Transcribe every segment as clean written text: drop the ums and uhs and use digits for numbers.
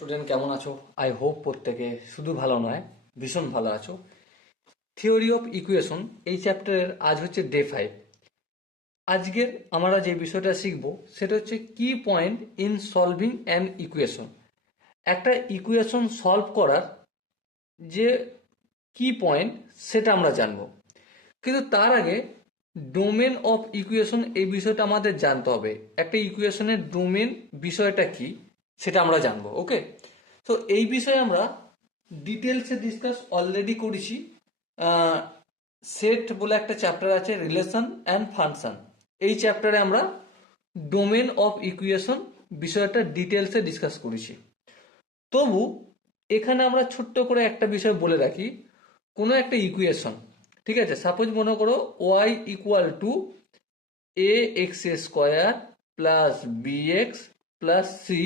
Student কেমন আছো? I hope প্রত্যেকে শুধু ভালো নয়, ভীষণ ভালো আছো। থিওরি অফ ইকুয়েশন এই চ্যাপ্টারের আজ হচ্ছে ডে 5। আজকের আমরা যে বিষয়টা শিখব সেটা হচ্ছে কি point in solving an equation. একটা ইকুয়েশন সলভ করার যে কি পয়েন্ট সেটা আমরা জানবো, কিন্তু তার আগে ডোমেন অফ ইকুয়েশন এই বিষয়টা আমাদের জানতে হবে। একটা ইকুয়েশনের ডোমেন বিষয়টা কি সেটা আমরা জানবো। ওকে, তো এই বিষয়ে আমরা ডিটেলসে ডিসকাস অলরেডি করেছি। সেট বলে একটা চ্যাপ্টার আছে, রিলেশন অ্যান্ড ফাংশন। এই চ্যাপ্টারে আমরা ডোমেন অফ ইকুয়েশন বিষয়টা ডিটেলসে ডিসকাস করেছি। তবু এখানে আমরা ছোট্ট করে একটা বিষয় বলে রাখি। কোনো একটা ইকুয়েশন, ঠিক আছে, সাপোজ মনে করো y equal to a x square plus b x plus c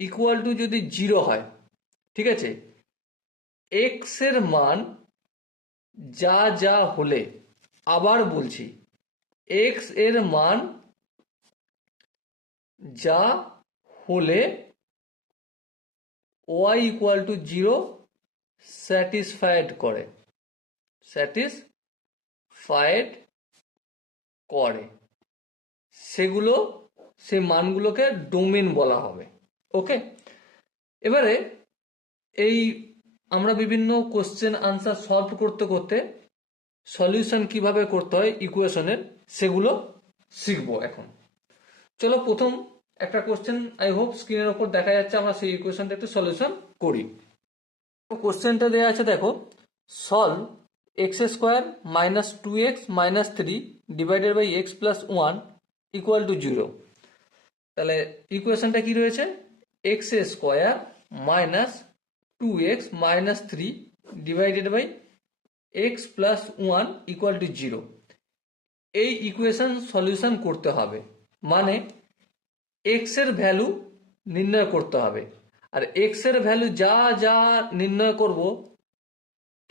equal to যদি 0 হয়, ঠিক আছে, এক্স এর মান যা যা হলে, আবার বলছি, এক্স এর মান যা হলে ওয়াই ইকুয়াল টু 0 স্যাটিসফাইড করে, স্যাটিসফাইড করে, সেগুলো, সেই মানগুলোকে ডোমেন বলা হবে। ওকে, এবারে এই আমরা বিভিন্ন কোশ্চেন আনসার সলভ করতে করতে সলিউশন কিভাবে করতে হয় ইকুয়েশনের সেগুলো শিখবো এখন। চলো প্রথম একটা কোশ্চেন, আই হোপ স্ক্রিনের ওপর দেখা যাচ্ছে, আমরা সেই ইকুয়েশনটা একটু সলিউশন করি। কোশ্চেনটা দেওয়া আছে, দেখো, solve x square minus 2x minus 3 divided by x plus 1 equal to 0। তাহলে ইকুয়েশনটা কি রয়েছে? X square minus 2x minus 3 divided by x plus 1 equal to 0। এই ইকুয়েশন সলিউশন করতে হবে, মানে এক্স এর ভ্যালু নির্ণয় করতে হবে, আর এক্স এর ভ্যালু যা যা নির্ণয় করব,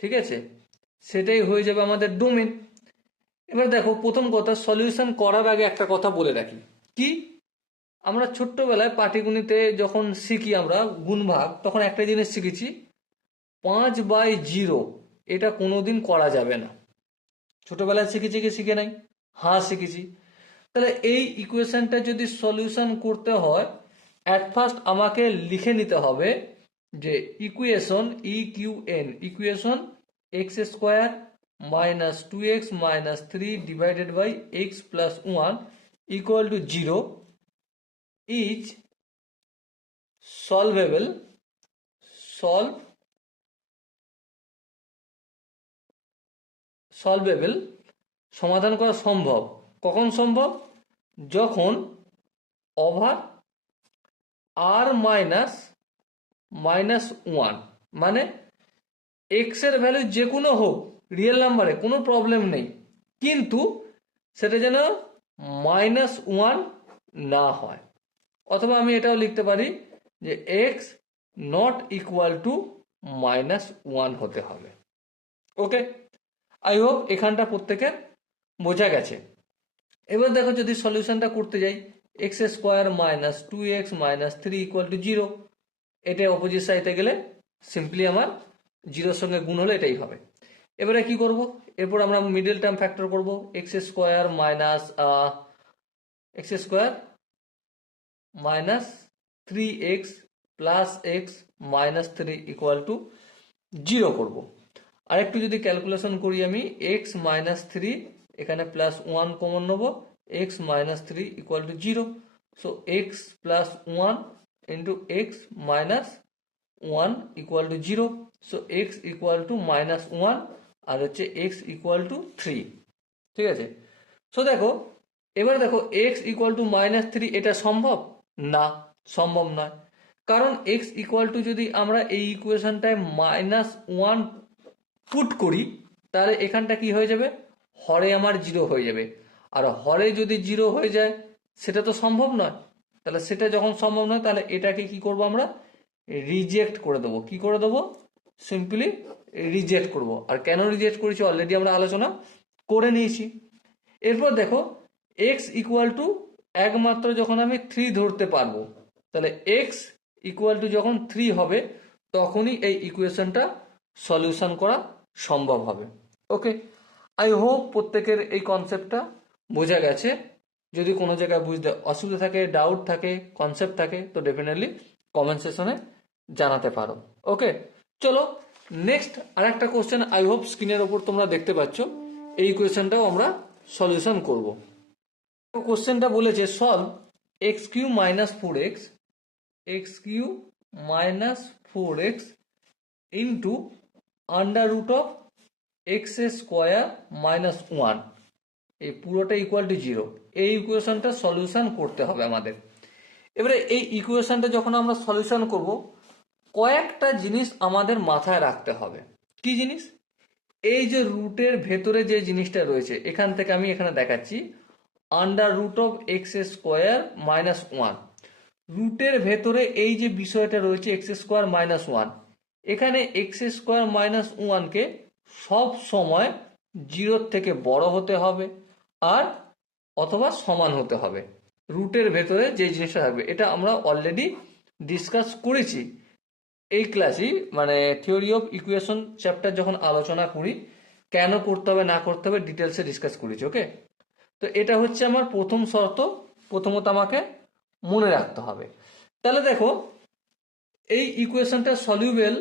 ঠিক আছে, সেটাই হয়ে যাবে আমাদের ডোমেন। এবার দেখো, প্রথম কথা, সলিউশন করার আগে একটা কথা বলে রাখি। কি? আমরা ছোট্টবেলায় পাটিগণিতে যখন শিখি আমরা গুণভাগ, তখন একটা জিনিস শিখেছি, 5/0 এটা কোনোদিন করা যাবে না। ছোটবেলায় শিখেছি কি শিখে নাই? হ্যাঁ শিখেছি। তাহলে এই ইকুয়েশনটা যদি সলিউশন করতে হয়, অ্যাট ফার্স্ট আমাকে লিখে নিতে হবে যে equation equation x square minus 2x minus 3 divided by x plus 1 equal to 0 is solvable, solvable, সমাধান করা সম্ভব। কখন সম্ভব? যখন ওভার আর মাইনাস মাইনাস 1, মানে এক্স এর ভ্যালু যে কোনো হোক, রিয়েল নাম্বারে কোনো প্রবলেম নেই, কিন্তু সেটা যেন -1 না হয়। অথবা আমি এটাও লিখতে পারি যে এক্স নট ইকুয়াল টু -1 হতে হবে। ওকে, আই হোপ এখানটা প্রত্যেকের বোঝা গেছে। এবার দেখো, যদি সলিউশনটা করতে যাই, x square minus 2x minus 3 equal to 0, এটা অপোজিট সাইডে গেলে সিম্পলি আমার 0-র সঙ্গে গুণ হলে এটাই হবে। এবারে কি করব? এরপর আমরা মিডল টার্ম ফ্যাক্টর করব, x square minus 3x plus x minus 3 equal to 0 করব। আর একটু যদি ক্যালকুলেশন করি আমি, এক্স মাইনাস 3 এখানে প্লাস 1 কমন নেব, x minus 3 equal to 0। So x plus 1 into x minus 1 equal to 0। So x equal two -1 আর হচ্ছে x equal two 3, ঠিক আছে। সো দেখো, এবার দেখো, এক্স ইকুয়াল টু -3 এটা সম্ভব না, সম্ভব নয়। কারণ এক্স ইকুয়াল টু যদি আমরা এই ইকুয়েশনটায় -1 পুট করি, তাহলে এখানটা কি হয়ে যাবে? হরে আমার 0 হয়ে যাবে, আর হরে যদি 0 হয়ে যায় সেটা তো সম্ভব নয়। তাহলে সেটা যখন সম্ভব নয়, তাহলে এটাকে কি করব? আমরা রিজেক্ট করে দেবো। কি করে দেবো? সিম্পলি রিজেক্ট করব। আর কেন রিজেক্ট করেছি অলরেডি আমরা আলোচনা করে নিয়েছি। এরপর দেখো, এক্স ইকুয়াল টু একমাত্র যখন আমি 3 ধরতে পারবো, তাহলে এক্স ইকুয়াল টু যখন 3 হবে তখনই এই ইকুয়েশনটা সলিউশন করা সম্ভব হবে। ওকে, আই হোপ প্রত্যেকের এই কনসেপ্টটা বোঝা গেছে। যদি কোনো জায়গায় বুঝতে অসুবিধা থাকে, ডাউট থাকে, কনসেপ্ট থাকে, তো ডেফিনেটলি কমেন্ট সেকশনে জানাতে পারো। ওকে, চলো নেক্সট আরেকটা কোশ্চেন, আই হোপ স্ক্রিনের ওপর তোমরা দেখতে পাচ্ছ, এই ইকুয়েশনটাও আমরা সলিউশন করব। কোশ্চেনটা বলেছে solve x cube minus 4x x cube minus 4x into under root of x square minus 1, এই পুরোটা ইকুয়াল টু 0। এই ইকুয়েশনটা সলিউশন করতে হবে আমাদের। এবারে এই ইকুয়েশনটা যখন আমরা সলিউশন করব, কয়েকটা জিনিস আমাদের মাথায় রাখতে হবে। কি জিনিস? এই যে রুটের ভেতরে যে জিনিসটা রয়েছে, এখান থেকে আমি এখানে দেখাচ্ছি under root of x square minus 1, রুটের ভেতরে এই যে বিষয়টা রয়েছে এক্স স্কোয়ার মাইনাস 1, এখানে এক্স স্কোয়ার মাইনাস 1কে সব সময় 0 থেকে বড় হতে হবে আর অথবা সমান হতে হবে। রুটের ভেতরে যে জিনিসটা থাকবে, এটা আমরা অলরেডি ডিসকাস করেছি এই ক্লাসই, মানে থিওরি অফ ইকুয়েশন চ্যাপ্টার যখন আলোচনা করি, কেন করতে হবে না করতে হবে ডিটেলসে ডিসকাস করেছি। ওকে, তো এটা হচ্ছে আমার প্রথম শর্ত, প্রথমত আমাকে মনে রাখতে হবে। তাহলে দেখো এই ইকুয়েশনটা সলিউবেল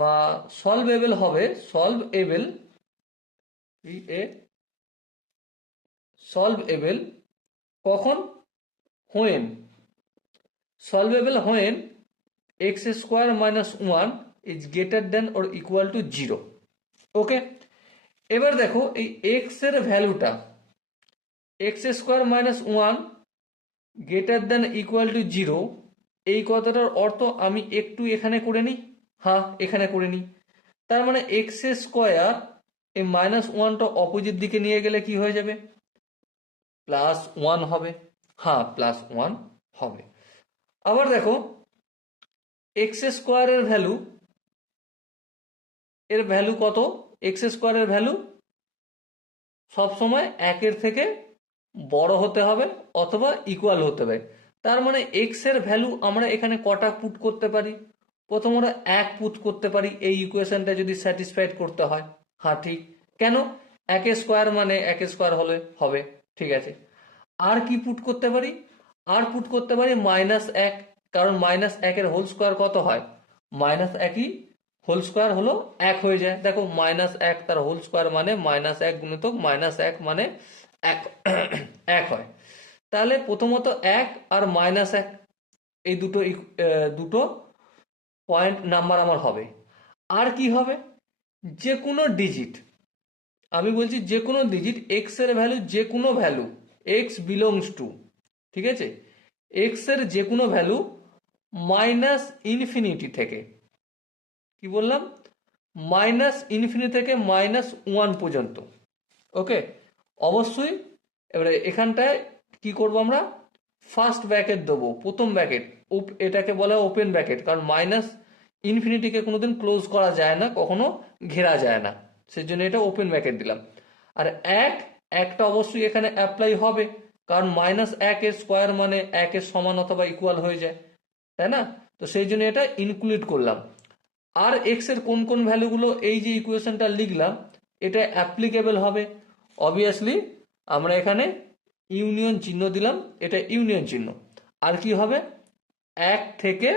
বা সলভেবল হবে, সলভেবল কখন? When solvable when x square minus 1 is greater than or equal to 0। ওকে, এবার দেখো এই এক্স এর ভ্যালুটা x square minus 1 greater than equal to 0, এই কথাটার অর্থ আমি একটু এখানে করে নিই। হ্যাঁ, এখানে করে নিই। তার মানে এক্স স্কোয়ার এই মাইনাস 1টা অপোজিট দিকে নিয়ে গেলে কি হয়ে যাবে? প্লাস 1 হবে। হ্যাঁ, প্লাস 1 হবে। আবার দেখো এক্স স্কোয়ারের ভ্যালু, এর ভ্যালু কত? এক্স স্কোয়ারের ভ্যালু সবসময় 1-এর থেকে বড় হতে হবে অথবা ইকুয়াল হতে হবে। তার মানে এক্স এর ভ্যালু আমরা এখানে কটা পুট করতে পারি? প্রথমত 1 পুট করতে পারি এই ইকুয়েশনটা যদি স্যাটিসফাইড করতে হয়। হ্যাঁ ঠিক, কেন? 1 স্কোয়ার মানে 1 স্কোয়ার হলে হবে, ঠিক আছে। আর কি পুট করতে পারি? আর পুট করতে পারি -1, কারণ -1 এর হোল স্কোয়ার কত হয়? -1ই হোল স্কোয়ার হলো 1 হয়ে যায়। দেখো -1 তার হোল স্কোয়ার মানে -1 গুণিতক -1 মানে 1 হয়। তাহলে প্রথমত 1 আর -1 এই দুটো পয়েন্ট নাম্বার আমার হবে। আর কি হবে? যে কোনো ডিজিট, আমি বলছি যে কোনো ডিজিট, এক্স এর ভ্যালু যে কোনো ভ্যালু, এক্স বিলংস টু, ঠিক আছে, এক্স এর যে কোনো ভ্যালু -∞ থেকে, কি বললাম, -∞ থেকে -1 পর্যন্ত। ওকে, অবশ্যই এবারে এখানটায় কি করব আমরা? ফার্স্ট ব্র্যাকেট দেবো, প্রথম ব্র্যাকেট, এটাকে বলা হয় ওপেন ব্র্যাকেট, কারণ -∞কে কোনোদিন ক্লোজ করা যায় না, কখনো ঘেরা যায় না, সেজন্য এটা ওপেন ব্র্যাকেট দিলাম। আর একটা অবশ্যই এখানে অ্যাপ্লাই হবে, কারণ -1 এর স্কোয়ার মানে 1 এর সমান অথবা ইকুয়াল হয়ে যায়, তাই না? তো সেই জন্য এটা ইনক্লুড করলাম। আর এক্স এর কোন কোন ভ্যালুগুলো এই যে ইকুয়েশনটা লিখলাম এটা অ্যাপ্লিকেবল হবে? অবভিয়াসলি আমরা এখানে ইউনিয়ন চিহ্ন দিলাম, এটা ইউনিয়ন চিহ্ন। আর কি হবে? 1 থেকে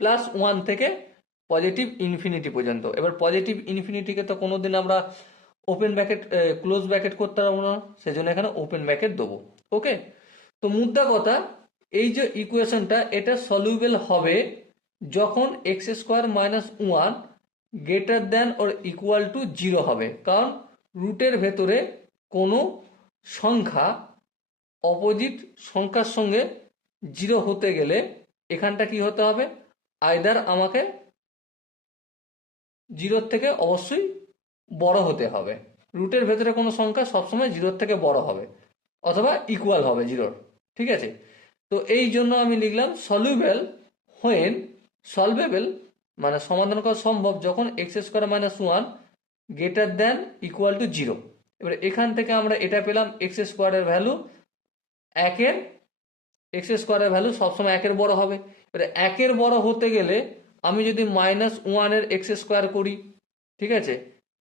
+1 থেকে পজিটিভ ইনফিনিটি পর্যন্ত। এবার পজিটিভ ইনফিনিটিকে তো কোনোদিন আমরা ওপেন ব্র্যাকেট ক্লোজ ব্র্যাকেট করতে পারবো না, সেজন্য এখানে ওপেন ব্র্যাকেট দেবো। ওকে, তো মুদ্রা কথা, এই যে ইকুয়েশনটা এটা সলিউবেল হবে যখন x square minus 1 greater than or equal to 0 হবে, কারণ রুটের ভেতরে কোনো সংখ্যা অপোজিট সংখ্যার সঙ্গে 0 হতে গেলে এখানটা কি হতে হবে? আইদার আমাকে 0 থেকে অবশ্যই বড় হতে হবে, রুটের ভেতরে কোনো সংখ্যা সবসময় 0 থেকে বড় হবে অথবা ইকুয়াল হবে 0, ঠিক আছে। তো এই জন্য আমি লিখলাম সলিউবেল হোয়েন, সলভেবল মানে সমাধান করা সম্ভব যখন x square minus 1 greater than equal to 0। এবার এখান থেকে আমরা এটা পেলাম এক্স স্কোয়ারের ভ্যালু 1 এর, এক্স স্কোয়ারের ভ্যালু সবসময় 1 এর বড় হবে। এবারে একের বড় হতে গেলে আমি যদি -1 এর এক্স স্কোয়ার করি, ঠিক আছে,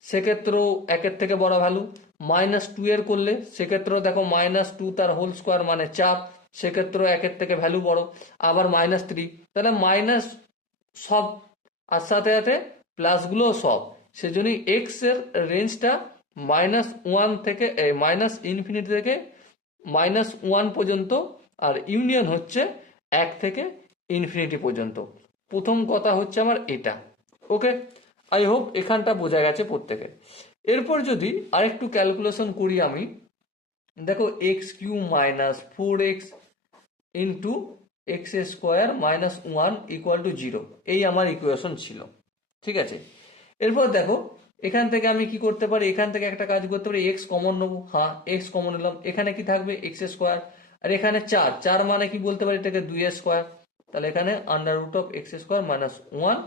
সেক্ষেত্রেও একের থেকে বড় ভ্যালু। -2 এর করলে সেক্ষেত্রেও দেখো -2 তার হোল স্কোয়ার মানে চাপ, সেক্ষেত্রেও একের থেকে ভ্যালু বড়। আবার -3, তাহলে মাইনাস সব আর সাথে সাথে প্লাসগুলো সব, সেজন্যই এক্স এর রেঞ্জটা -1 থেকে -∞ থেকে -1 পর্যন্ত, আর ইউনিয়ন হচ্ছে 1 থেকে ইনফিনিটি পর্যন্ত। প্রথম কথা হচ্ছে আমার এটা। ওকে, আই হোপ এখানটা বোঝা গেছে প্রত্যেকের। এরপর যদি আরেকটু ক্যালকুলেশন করি আমি, দেখো x³ - 4x into x square -1 = 0, এই আমার ইকুয়েশন ছিল, ঠিক আছে। এরপর দেখো এখান থেকে আমি কি করতে পারি, এখান থেকে একটা কাজ করতে পারি, এক্স কমন নেবো। হ্যাঁ, এক্স কমন নিলাম, এখানে কি থাকবে এক্স স্কোয়ার, আর এখানে 4 মানে কি বলতে পারি এটাকে 2 স্কোয়ার, তাহলে এখানে √(x² - 1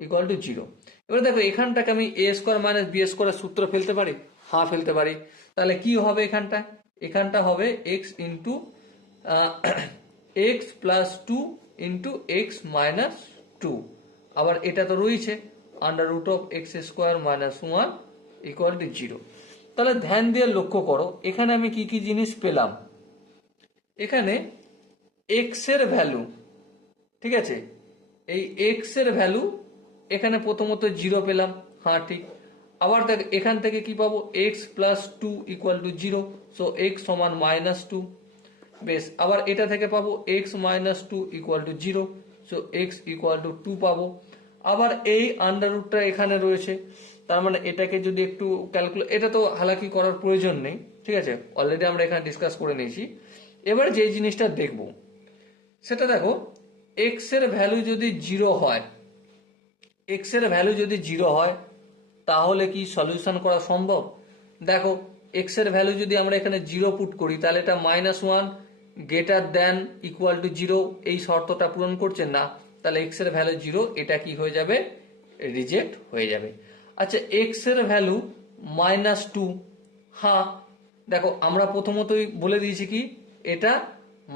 = 0। এবার দেখো এখানটাকে আমি a² - b² সূত্র ফেলতে পারি, হ্যাঁ ফেলতে পারি। তাহলে কি হবে এখানটা হবে x into x + 2 into x - 2, আবার এটা তো রয়েছে √(x² - 1 = 0। তাহলে ধ্যান দিয়ে লক্ষ্য করো এখানে আমি কি কি জিনিস পেলাম। এখানে x এর ভ্যালু, ঠিক আছে, এই x এর ভ্যালু এখানে প্রথমত 0 পেলাম, হ্যাঁ ঠিক। আবার দেখ এখান থেকে কি পাবো, x + 2 = 0, সো x সমান -2। বেশ, আবার এটা থেকে পাবো x - 2 = 0, সো x = 2 পাবো। আবার এই আন্ডাররুটটা এখানে রয়েছে, তার মানে এটাকে যদি একটু ক্যালকুলেট, এটা তো হালাকি করার প্রয়োজন নেই, ঠিক আছে, অলরেডি আমরা এখানে ডিসকাস করে নিয়েছি। এবার যে জিনিসটা দেখবো সেটা দেখো, x এর ভ্যালু যদি 0 হয়, x এর ভ্যালু যদি 0 হয় তাহলে কি সলিউশন করা সম্ভব? দেখো x এর ভ্যালু যদি আমরা এখানে 0 পুট করি তাহলে এটা -1 > 0, এই শর্তটা পূরণ করছে না, তাহলে x এর ভ্যালু 0, এটা কি হয়ে যাবে, রিজেক্ট হয়ে যাবে। আচ্ছা, x এর ভ্যালু -2, হ্যাঁ দেখো আমরা প্রথমতই বলে দিয়েছি কি এটা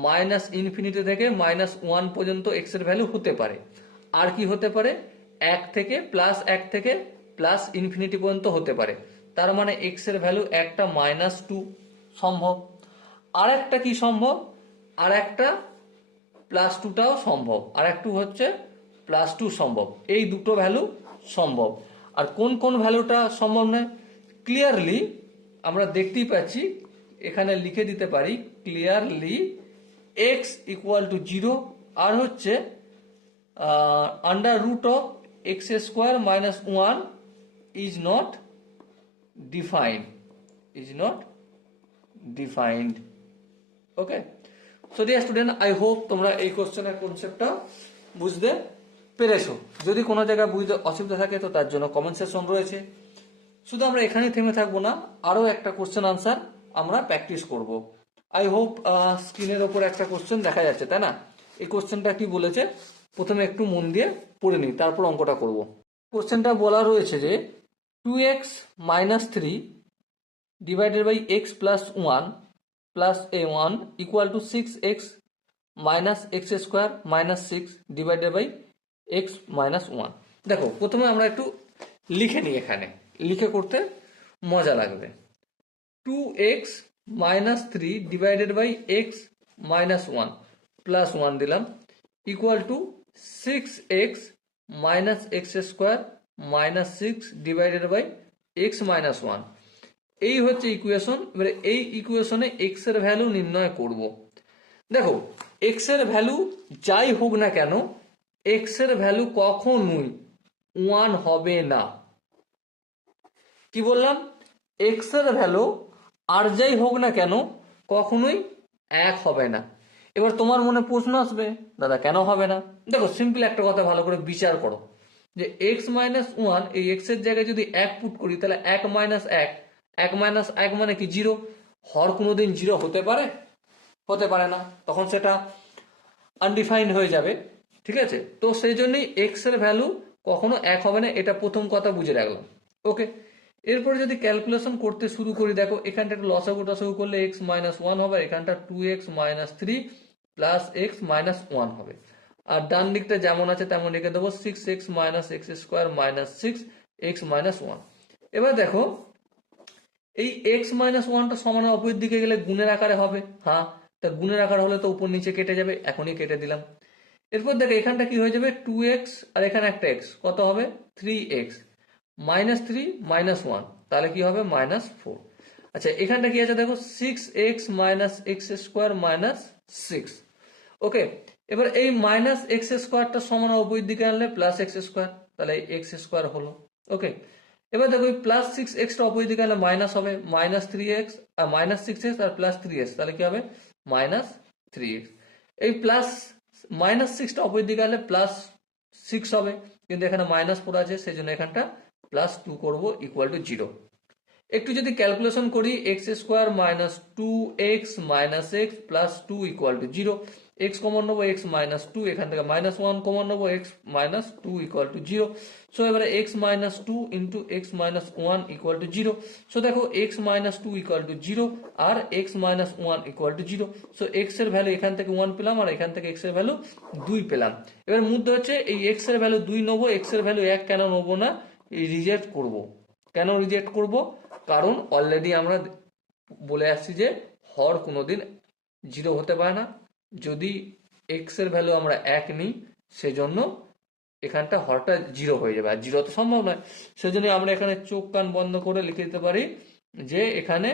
-∞ থেকে -1 পর্যন্ত x এর ভ্যালু হতে পারে, আর কি হতে পারে 1 থেকে +∞ পর্যন্ত হতে পারে, তার মানে x এর ভ্যালু একটা -2 সম্ভব, আর একটা কি সম্ভব, আর একটা +2টাও সম্ভব, আর একটু হচ্ছে +2 সম্ভব, এই দুটো ভ্যালু সম্ভব। আর কোন কোন ভ্যালুটা সম্ভব নয়, ক্লিয়ারলি আমরা দেখতেই পাচ্ছি, এখানে লিখে দিতে পারি ক্লিয়ারলি x = 0, আর হচ্ছে √(x² - 1) is not defined. Okay, so dear student, I hope তোমরা এই কোশ্চেনের কনসেপ্টটা বুঝতে পেরেছো। যদি কোনো জায়গায় বুঝতে অসুবিধা থাকে তো তার জন্য কমেন্ট সেকশন রয়েছে। শুধু আমরা এখানেই থেমে থাকবো না, আরও একটা কোশ্চেন আনসার আমরা প্র্যাকটিস করব। আই হোপ স্ক্রিনের ওপর একটা কোশ্চেন দেখা যাচ্ছে, তাই না? এই কোশ্চেনটা কি বলেছে প্রথমে একটু মন দিয়ে পড়ে নিই, তারপর অঙ্কটা করব। কোশ্চেনটা বলা রয়েছে যে 2x - 3 / x + 1 + a1 = 6x - x² - 6 / x - 1। দেখো প্রথমে আমরা একটু লিখে নিই, এখানে লিখে করতে মজা লাগবে। 2x - 3 / x - 1 + 1 দিলাম = 6x - x² - 6 / x - 1। এই হচ্ছে ইকুয়েশন। এবারে এই ইকুয়েশনে x এর ভ্যালু নির্ণয় করব। দেখো x এর ভ্যালু যাই হোক না কেন, x এর ভ্যালু কখনোই 1 হবে না। কি বললাম, x এর ভ্যালু আর যাই হোক না কেন কখনোই 1 হবে না। এবার তোমার মনে প্রশ্ন আসবে, দাদা কেন হবে না? দেখো সিম্পল একটা কথা ভালো করে বিচার করো, যে x - 1, এই x এর জায়গায় যদি 1 পুট করি তাহলে 1 - 1, 1 - 1 মানে কি 0, হর কোনোদিন 0 হতে পারে? হতে পারে না, তখন সেটা আনডিফাইন্ড হয়ে যাবে, ঠিক আছে। তো সেই জন্যই x এর ভ্যালু কখনো 1 হবে না, এটা প্রথম কথা বুঝে রাখলাম। ওকে, এরপরে যদি ক্যালকুলেশন করতে শুরু করি, দেখো এখানটা একটা লসাগু টসাগু করলে x - 1 হবে, এখানটা 2x - 3 + x - 1 হবে। আর ডান দিকটা যেমন আছে তেমন রেখে দেবো, 6x minus x square minus 6x minus 1। এবার দেখো এই x মাইনাস 1টা সমান অপরের দিকে গেলে গুণের আকারে হবে, হ্যাঁ, তা গুণের আকার হলে তো উপর নিচে কেটে যাবে, এখনই কেটে দিলাম। এরপর দেখো এখানটা কি হয়ে যাবে, 2x আর এখানে একটা x, কত হবে 3x মাইনাস 3 মাইনাস 1, তাহলে কি হবে -4। আচ্ছা এখানটা কি আছে দেখো, 6x minus x square minus 6। ওকে, এবার এই মাইনাস এক্স স্কোয়ারটা সমান অপরের দিকে আনলে প্লাস এক্স স্কোয়ার, তাহলে এক্স স্কোয়ার হলো। ওকে, এবার দেখো প্লাস 6x অপরের দিকে আনলে মাইনাস হবে, -3x আর -6x আর +3x, তাহলে কি হবে -3x। এই প্লাস -6টা অপরের দিকে আনলে +6 হবে, কিন্তু এখানে -4 আছে, সেই জন্য এখানটা +2 করবো ইকুয়াল টু 0। একটু যদি ক্যালকুলেশন করি, x square minus 2x minus x plus 2 equal to 0, x common নেবো, এক্স মাইনাস 2, এখান থেকে -1 কমন নেবো, x minus 2 equal to 0। So এবারে x minus 2 into x minus 1 equal to 0। So দেখো এক্স মাইনাস 2 ইকুয়াল টু 0 আর x minus 1 equal to 0। So x এর value এখান থেকে 1 পেলাম আর এখান থেকে এক্স এর ভ্যালু 2 পেলাম। এবার মধ্যে হচ্ছে এই এক্স এর ভ্যালু 2 নেবো, এক্স এর ভ্যালু 1 কেন নেবো না, রিজেক্ট করব। কেন রিজেক্ট করব, কারণ অলরেডি আমরা বলে আসছি যে হর কোনোদিন 0 হতে পারে না, যদি এক্স এর ভ্যালু আমরা 1 নিই সেজন্য এখানটা হরটা 0 হয়ে যাবে, আর 0 তো সম্ভব নয়। সেজন্য আমরা এখানে চোখ কান বন্ধ করে লিখে দিতে পারি যে এখানে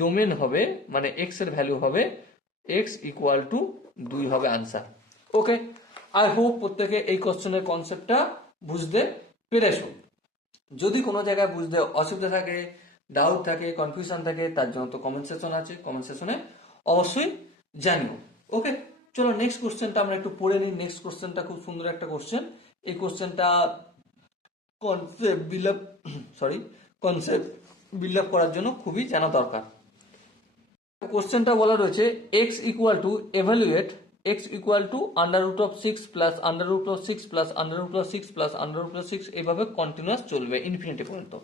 ডোমেন হবে, মানে এক্স এর ভ্যালু হবে এক্স ইকুয়াল টু 2 হবে আনসার। ওকে, আই হোপ প্রত্যেকে এই কোশ্চেনের কনসেপ্টটা বুঝতে পেরেছো। যদি কোনো জায়গায় বুঝতে অসুবিধা থাকে, ডাউট থাকে, কনফিউশন থাকে, তার জন্য তো কমেন্ট সেকশন আছে, কমেন্ট সেকশনে অবশ্যই জানিও। ওকে, চলো নেক্সট কোশ্চেনটা আমরা একটু পড়ে নিই। নেক্সট কোশ্চেনটা খুব সুন্দর একটা কোশ্চেন। এই কোশ্চেনটা কনসেপ্ট বিল্ড আপ করার জন্য খুবই জানা দরকার। কোশ্চেনটা বলা রয়েছে x equal two evaluate x equal to √6 plus √6 plus √6 plus √6, এইভাবে কন্টিনিউয়াস চলবে ইনফিনিটি পর্যন্ত।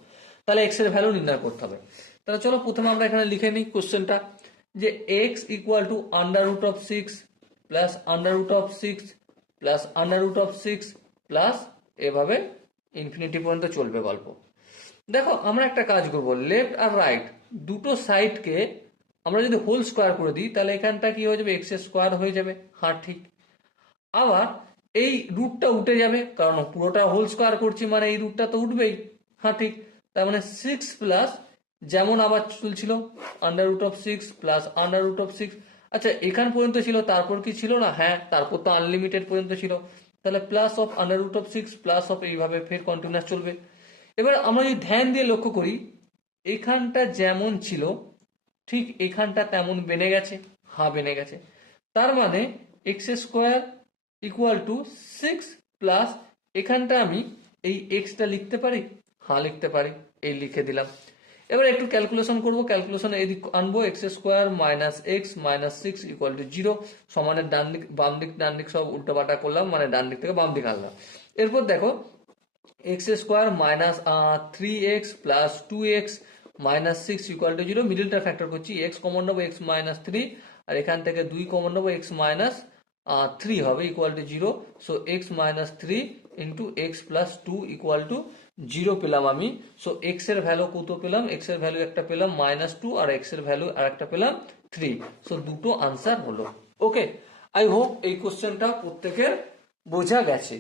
তাহলে x এর ভ্যালু নির্ণয় করতে হবে। তাহলে চলো প্রথমে আমরা এখানে লিখে নিই কোশ্চেনটা, যে x equal to √6 plus √6 plus √6 plus এভাবে ইনফিনিটি পর্যন্ত চলবে গল্প। দেখো আমরা একটা কাজ করব, লেফট আর রাইট দুটো সাইডকে আমরা যদি হোল স্কোয়ার করে দিই তাহলে এখানটা কি হয়ে যাবে, এক্স স্কোয়ার হয়ে যাবে, হ্যাঁ ঠিক। আবার এই রুটটা উঠে যাবে, কারণ পুরোটা হোল স্কোয়ার করছি মানে এই রুটটা তো উঠবেই, হ্যাঁ ঠিক। তার মানে 6 প্লাস যেমন আবার চলছিল √6 প্লাস √6। আচ্ছা এখান পর্যন্ত ছিল, তারপর কি ছিল না, হ্যাঁ তারপর তো আনলিমিটেড পর্যন্ত ছিল, তাহলে প্লাস অফ √6 প্লাস অফ, এইভাবে ফের কন্টিনিউয়াস চলবে। এবার আমরা যদি ধ্যান দিয়ে লক্ষ্য করি, এখানটা যেমন ছিল ঠিক এখানটা তেমন বেড়ে গেছে, হ্যাঁ বেড়ে গেছে। তার মানে x square equal to 6 plus এখানটা আমি এই এক্সটা লিখতে পারি, হ্যাঁ লিখতে পারি, এই লিখে দিলাম। এবার একটু ক্যালকুলেশন করবো, ক্যালকুলেশন এদিক আনবো, x square minus x minus 6 equal to 0, সমানের ডান দিক বাম দিক ডান দিক সব উল্টোপাল্টা করলাম, মানে ডান দিক থেকে বাম দিক আনলাম। এরপর দেখো x square minus 3x plus 2x minus 6 equal to 0, মিডিলটা ফ্যাক্টর করছি, এক্স কমন নেবো এক্স মাইনাস 3 আর এখান থেকে 2 কমন নেবো, এক্স মাইনাস 3 হবে equal to 0। So x minus 3 into x plus 2 equal to 0 পেলাম আমি। সো এক্স এর ভ্যালু কত পেলাম, এক্স এর ভ্যালু একটা পেলাম -2 আর এক্স এর ভ্যালু আর একটা পেলাম 3। সো দুটো আনসার হলো। ওকে, আই হোপ এই কোশ্চেনটা প্রত্যেকের বোঝা গেছে।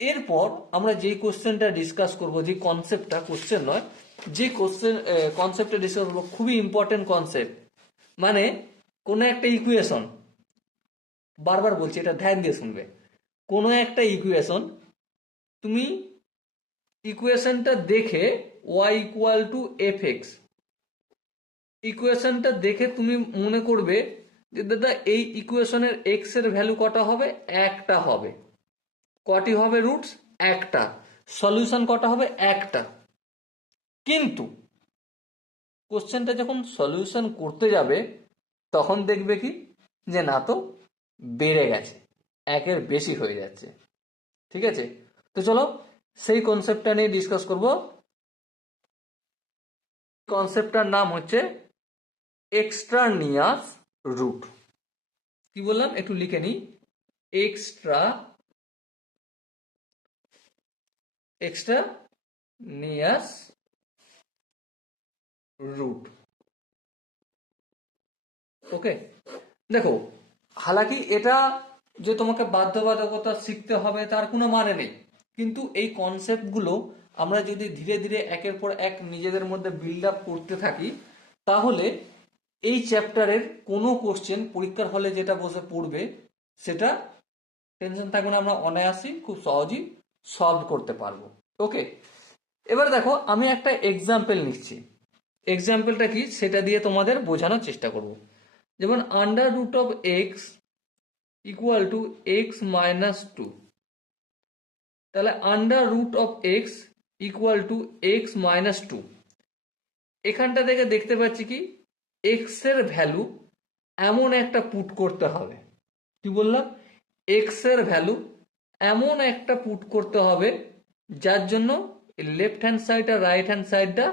এরপর আমরা যে কোশ্চেনটা ডিসকাস করব, যে কনসেপ্টটা, কোশ্চেন নয়, যে কনসেপ্টটা ডিসকাস করবো খুবই ইম্পর্টেন্ট কনসেপ্ট, মানে কোনো একটা ইকুয়েশন, বারবার বলছি এটা ধ্যান দিয়ে শুনবে, কোনো একটা ইকুয়েশন তুমি ইকুয়েশনটা দেখে y ইকুয়াল টু fx, ইকুয়েশনটা দেখে তুমি মনে করবে যে দাদা এই ইকুয়েশনের x এর ভ্যালু কটা হবে, একটা হবে। কটি হবে রুটস, একটা। সলিউশন কটা হবে, একটা। কিন্তু কোশ্চেনটা যখন সলিউশন করতে যাবে তখন দেখবে কি যে না তো বেড়ে গেছে, একের বেশি হয়ে যাচ্ছে। ঠিক আছে, তো চলো সেই কনসেপ্টটা নিয়ে ডিসকাস করব। কনসেপ্টটার নাম হচ্ছে এক্সট্রানিয়াস রুট। কি বললাম একটু লিখে নিই, extraneous root। ওকে, দেখো হালাকি এটা যে তোমাকে বাধ্যবাধকতা শিখতে হবে তার কোনো মানে নেই, কিন্তু এই কনসেপ্টগুলো আমরা যদি ধীরে ধীরে একের পর এক নিজেদের মধ্যে বিল্ড আপ করতে থাকি, তাহলে এই চ্যাপ্টারের কোনো কোশ্চেন পরীক্ষার হলে যেটা বসে পড়বে সেটা টেনশন থাকবে না, আমরা অনায়াসেই খুব সহজেই সলভ করতে পারবো। ওকে, এবার দেখো আমি একটা এক্সাম্পল নিচ্ছি, এক্সাম্পলটা কি সেটা দিয়ে তোমাদের বোঝানোর চেষ্টা করব। যেমন under root of x equal to x minus two, তাহলে under root of x equal to x minus two, এখানটা থেকে দেখতে পাচ্ছি কি এক্স এর ভ্যালু এমন একটা পুট করতে হবে, কি বললাম, এক্স এর ভ্যালু এমন একটা পুট করতে হবে যার জন্য লেফট হ্যান্ড সাইড আর রাইট হ্যান্ড সাইডটা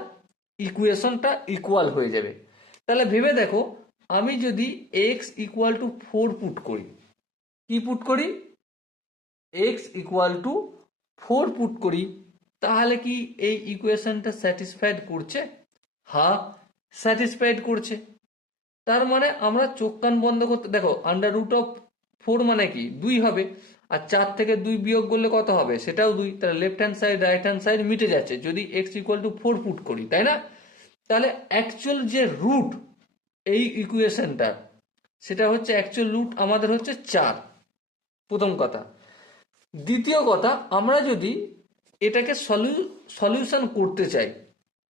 ইকুয়েশনটা ইকুয়াল হয়ে যাবে। তাহলে ভেবে দেখো, আমি যদি এক্স ইকুয়াল টু 4 পুট করি, কি পুট করি, এক্স ইকুয়াল টু 4 পুট করি, তাহলে কি এই ইকুয়েশনটা স্যাটিসফাইড করছে? হ্যাঁ, স্যাটিসফাইড করছে। তার মানে আমরা চোখ কান বন্ধ করতে, দেখো আন্ডার রুট অফ 4 মানে কি 2 হবে, আর 4 থেকে 2 বিয়োগ করলে কত হবে, সেটাও 2, তাহলে left hand side right hand side মিটে যাচ্ছে যদি এক্স ইকুয়াল টু 4 পুট করি, তাই না? তাহলে অ্যাকচুয়াল যে রুট এই ইকুয়েশনটার, সেটা হচ্ছে অ্যাকচুয়াল রুট আমাদের হচ্ছে 4, প্রথম কথা। দ্বিতীয় কথা, আমরা যদি এটাকে সলিউশন করতে চাই,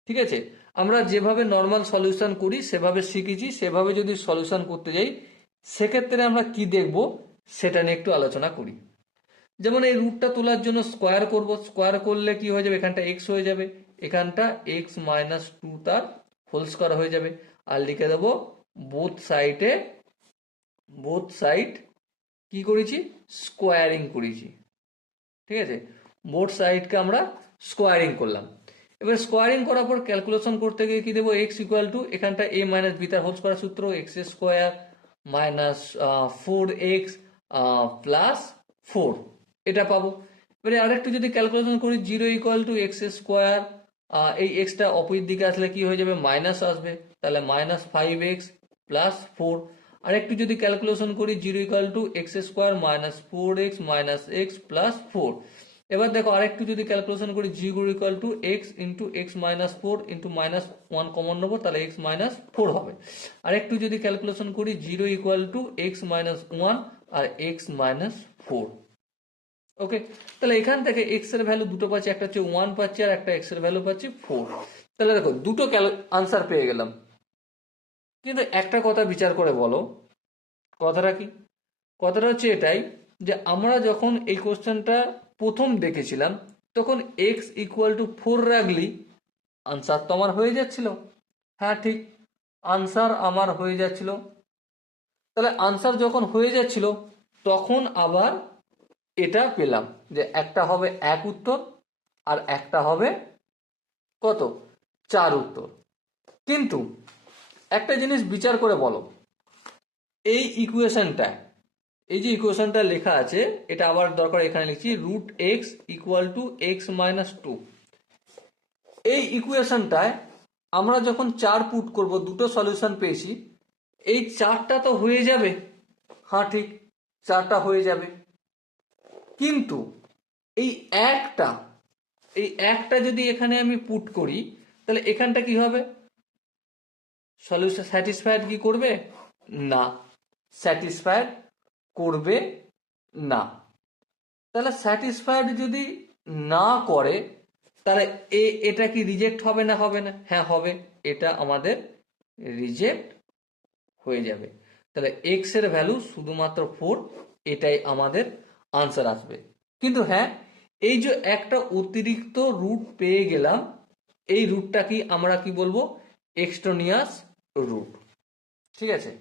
ঠিক আছে, আমরা যেভাবে নর্মাল সলিউশন করি সেভাবে শিখেছি, সেভাবে যদি সলিউশন করতে যাই, সেক্ষেত্রে আমরা কি দেখব সেটা নিয়ে একটু আলোচনা করি। যেমন এই রুটটা তোলার জন্য স্কোয়ার করব, স্কোয়ার করলে কি হয়ে যাবে, এখানটা এক্স হয়ে যাবে, এখানটা এক্স মাইনাস টু তার হোল স্কোয়ার হয়ে যাবে, আর লিখে দেবো বোথ সাইড কি করেছি, স্কোয়ারিং করেছি, ঠিক আছে, বোথ সাইডকে আমরা স্কোয়ারিং করলাম। এবার স্কোয়ারিং করার পর ক্যালকুলেশন করতে গিয়ে কি দেবো, এক্স ইকুয়াল টু এখানটা এ মাইনাস বি তার হোল স্কোয়ার সূত্র, x square minus 4x plus 4, এটা পাবো। এবারে আরেকটু যদি ক্যালকুলেশন করি, 0 ইকুয়াল টু এক্স স্কোয়ার, এই এক্সটা অপোজিট দিকে আসলে কি হয়ে যাবে, মাইনাস আসবে, তাহলে মাইনাস 5x প্লাস 4। আর একটু যদি ক্যালকুলেশন করি, 0 equal to x square minus 4x minus x plus 4। এবার দেখো আরেকটু যদি ক্যালকুলেশন করি, 0 equal to x into x minus 4 into minus 1 common নেবো, তাহলে এক্স মাইনাস 4 হবে। আরেকটু যদি ক্যালকুলেশন করি, 0 ইকুয়াল টু এক্স মাইনাস 1 আর এক্স মাইনাস 4। ওকে, তাহলে এখান থেকে এক্স এর ভ্যালু দুটো পাচ্ছি, একটা হচ্ছে 1 পাচ্ছি আর একটা এক্স এর ভ্যালু পাচ্ছি 4। তাহলে দেখো দুটো আনসার পেয়ে গেলাম। কিন্তু একটা কথা বিচার করে বলো, কথাটা কি, কথাটা হচ্ছে এটাই যে আমরা যখন এই কোশ্চেনটা প্রথম দেখেছিলাম তখন এক্স ইকুয়াল টু 4 রাখলি আনসার তো আমার হয়ে যাচ্ছিল। হ্যাঁ ঠিক, আনসার আমার হয়ে যাচ্ছিল। তাহলে আনসার যখন হয়ে যাচ্ছিল তখন আবার এটা পেলাম যে একটা হবে 1 উত্তর আর একটা হবে কত, 4 উত্তর। কিন্তু একটা জিনিস বিচার করে বলো, এই ইকুয়েশনটা, এই যে ইকুয়েশনটা লেখা আছে, এটা আবার দরকার এখানে লিখছি root x equal to x minus two, এই ইকুয়েশনটায় আমরা যখন 4 পুট করব, দুটো সলিউশন পেয়েছি, এই 4টা তো হয়ে যাবে, হ্যাঁ ঠিক 4টা হয়ে যাবে, কিন্তু এই একটা যদি এখানে আমি পুট করি, তাহলে এখানটা কি হবে, সলিউশন স্যাটিসফাইড কি করবে না, স্যাটিসফাইড করবে না। তাহলে স্যাটিসফাইড যদি না করে তাহলে এটা কি রিজেক্ট হবে না, হবে না, হ্যাঁ হবে, এটা আমাদের রিজেক্ট হয়ে যাবে। তাহলে এক্স এর ভ্যালু শুধুমাত্র 4, এটাই আমাদের আনসার আসবে। কিন্তু হ্যাঁ, এই যে একটা অতিরিক্ত রুট পেয়ে গেলাম, এই রুটটা কি আমরা কি বলবো, এক্সট্রানিয়াস রুট। ঠিক আছে,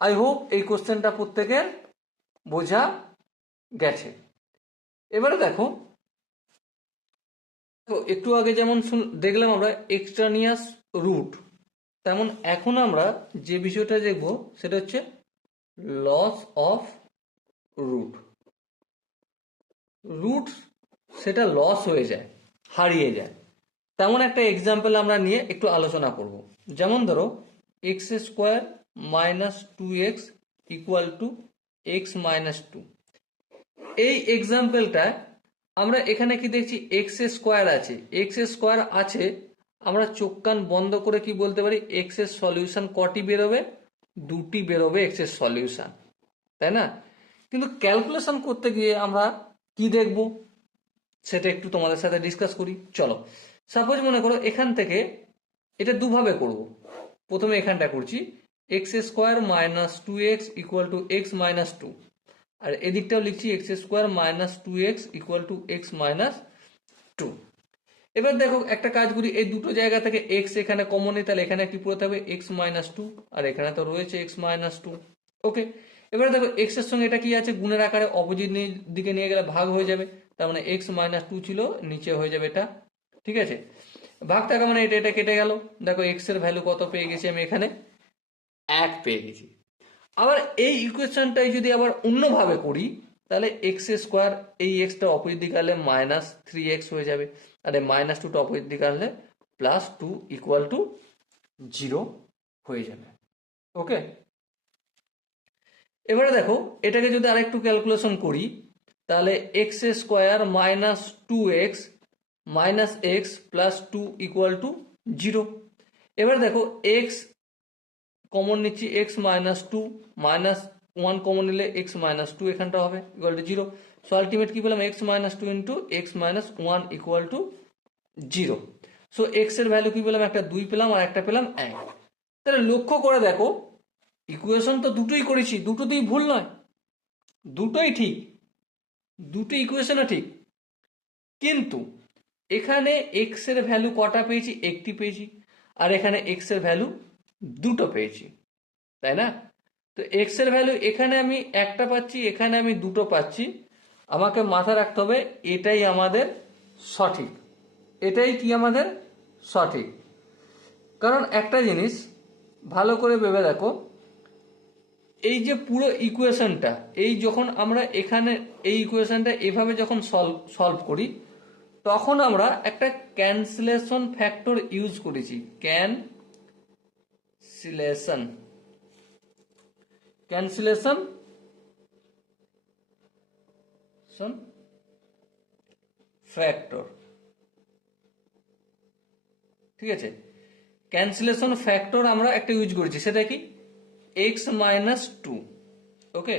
আই হোপ এই কোশ্চেনটা প্রত্যেকের বোঝা গেছে। এবারে দেখো, একটু আগে যেমন দেখলাম আমরা এক্সট্রানিয়াস রুট, তেমন এখন আমরা যে বিষয়টা দেখব সেটা হচ্ছে লস অফ রুট। রুট সেটা লস হয়ে যায়, হারিয়ে যায়। তেমন একটা এক্সাম্পল আমরা নিয়ে একটু আলোচনা করব। যেমন ধরো x square minus two x equal to x minus two. এই এক্সাম্পলটা আমরা এখানে কি দেখছি, এক্স স্কোয়ার আছে, এক্স স্কোয়ার আছে, আমরা চোখ কান বন্ধ করে কি বলতে পারি, এক্স এর সলিউশন কটি বেরোবে, দুটি বেরোবে এক্স এর সলিউশন, তাই না? কিন্তু ক্যালকুলেশন করতে গিয়ে আমরা কি দেখব সেটা একটু তোমাদের সাথে ডিসকাস করি। চলো, সাপোজ মনে করো এখান থেকে এটা দুভাবে করব। প্রথমে এখানটা করছি, x square minus two x equal to x minus two, আর এদিকটাও লিখছি x square minus two x equal to x minus two. এবার দেখো একটা কাজ করি, এই দুটো জায়গা থেকে এক্স এখানে কমন নেই, তাহলে এখানে কি পড়ে থাকবে এক্স মাইনাস টু, আর এখানে তো রয়েছে এক্স মাইনাস টু। ওকে, এবারে দেখো এক্স এর সঙ্গে এটা কি আছে, গুণের আকারে অপোজিট দিকে নিয়ে গেলে ভাগ হয়ে যাবে, তার মানে এক্স মাইনাস টু ছিল, নিচে হয়ে যাবে এটা। ঠিক আছে, ভাগ থাকা মানে এটা এটা কেটে গেল। দেখো এক্স এর ভ্যালু কত পেয়ে গেছি আমি এখানে, এক পেয়ে গেছি। আবার এই ইকুয়েশনটাই যদি আবার অন্যভাবে করি, তাহলে এক্স স্কোয়ার, এই এক্সটা অপোজিট দিকে আনলে মাইনাস থ্রি এক্স হয়ে যাবে, আর এই মাইনাস টুটা অপোজিট দিকে আনলে plus two equal to zero হয়ে যাবে। ওকে, এবারে দেখো এটাকে যদি আরেকটু ক্যালকুলেশন করি, তাহলে x square minus two x minus x plus two equal to zero. এবার দেখো এক্স কমন নিচ্ছি, x minus two, minus one common নিলে এক্স মাইনাস টু এখানটা হবে equal to zero. So ultimate কি পেলাম, x minus two into x minus one equal to zero. So x এর value কি পেলাম, একটা দুই পেলাম আর একটা পেলাম এক। তাহলে লক্ষ্য করে দেখো, ইকুয়েশন তো দুটোই করেছি, দুটোতেই ভুল নয়, দুটোই ঠিক, দুটো ইকুয়েশনও ঠিক, কিন্তু এখানে এক্স এর ভ্যালু কটা পেয়েছি, একটি পেয়েছি, আর এখানে এক্স এর ভ্যালু দুটো পেয়েছি, তাই না? তো এক্স এর ভ্যালু এখানে আমি একটা পাচ্ছি, এখানে আমি দুটো পাচ্ছি। আমাকে মাথায় রাখতে হবে এটাই আমাদের সঠিক, এটাই কি আমাদের সঠিক। কারণ একটা জিনিস ভালো করে ভেবে দেখো, এই যে পুরো ইকুয়েশনটা, এই যখন আমরা এখানে এই ইকুয়েশনটা এভাবে যখন সলভ করি, তখন আমরা একটা ক্যান্সেলেশন ফ্যাক্টর ইউজ করেছি, ক্যান্সেলেশন ফ্যাক্টর। ঠিক আছে, ক্যান্সেলেশন ফ্যাক্টর আমরা একটা ইউজ করেছি, সেটা কি, x minus two. Okay,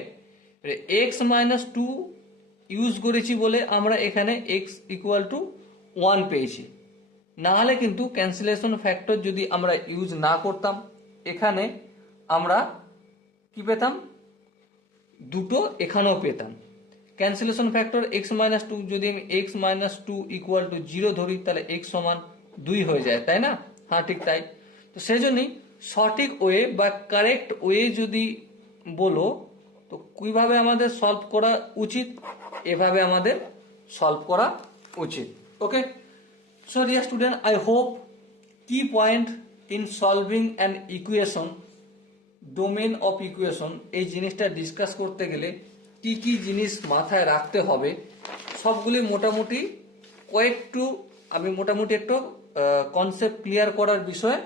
x minus two use করেছি বলে আমরা এখানে এক্স ইকুয়াল টু ওয়ান পেয়েছি। না হলে কিন্তু ক্যান্সেলেশন ফ্যাক্টর যদি আমরা ইউজ না করতাম, এখানে আমরা কি পেতাম, দুটো এখানেও পেতাম। Cancellation factor x minus two, যদি আমি x minus two equal to zero ধরি, তাহলে এক্স সমান দুই হয়ে যায়, তাই না? হ্যাঁ, ঠিক তাই। তো সেই জন্যই সঠিক ওয়ে বা কারেক্ট ওয়ে যদি বলো, তো কিভাবে আমাদের সলভ করা উচিত, এভাবে আমাদের সলভ করা উচিত। Okay, so dear student, I hope কি point in solving an equation, domain of equation, এই জিনিসটা ডিসকাস করতে গেলে কি কি জিনিস মাথায় রাখতে হবে, সবগুলি মোটামুটি আমি মোটামুটি একটু কনসেপ্ট ক্লিয়ার করার বিষয়ে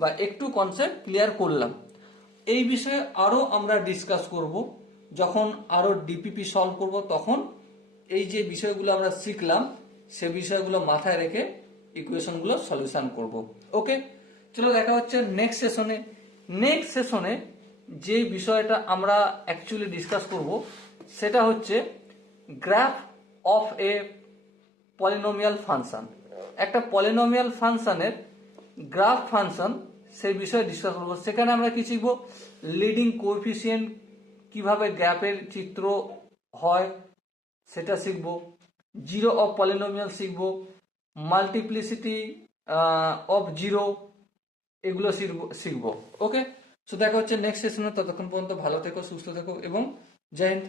বা একটু কনসেপ্ট ক্লিয়ার করলাম। এই বিষয়ে আরো আমরা ডিসকাস করব, যখন আরো ডিপিপি সলভ করব, তখন এই যে বিষয়গুলো আমরা শিখলাম সে বিষয়গুলো মাথায় রেখে ইকুয়েশনগুলো সলিউশন করব। ওকে, চলো দেখা হচ্ছে নেক্সট সেশনে। নেক্সট সেশনে যে বিষয়টা আমরা অ্যাকচুয়ালি ডিসকাস করব সেটা হচ্ছে graph of A polynomial function. একটা পলিনোমিয়াল ফাংশনের গ্রাফ ফাংশন, সেই বিষয়ে ডিসকাস করবো। সেখানে আমরা কি শিখব, লিডিং কোএফিসিয়েন্ট কিভাবে গ্রাফের চিত্র হয় সেটা শিখব, জিরো অফ পলিনোমিয়াল শিখব, মাল্টিপ্লিসিটি অফ জিরো, এগুলো শিখব। ওকে, সো দেখা হচ্ছে নেক্সট সেশনে। ততক্ষণ পর্যন্ত ভালো থেকো, সুস্থ থেকো এবং জয় হিন্দ।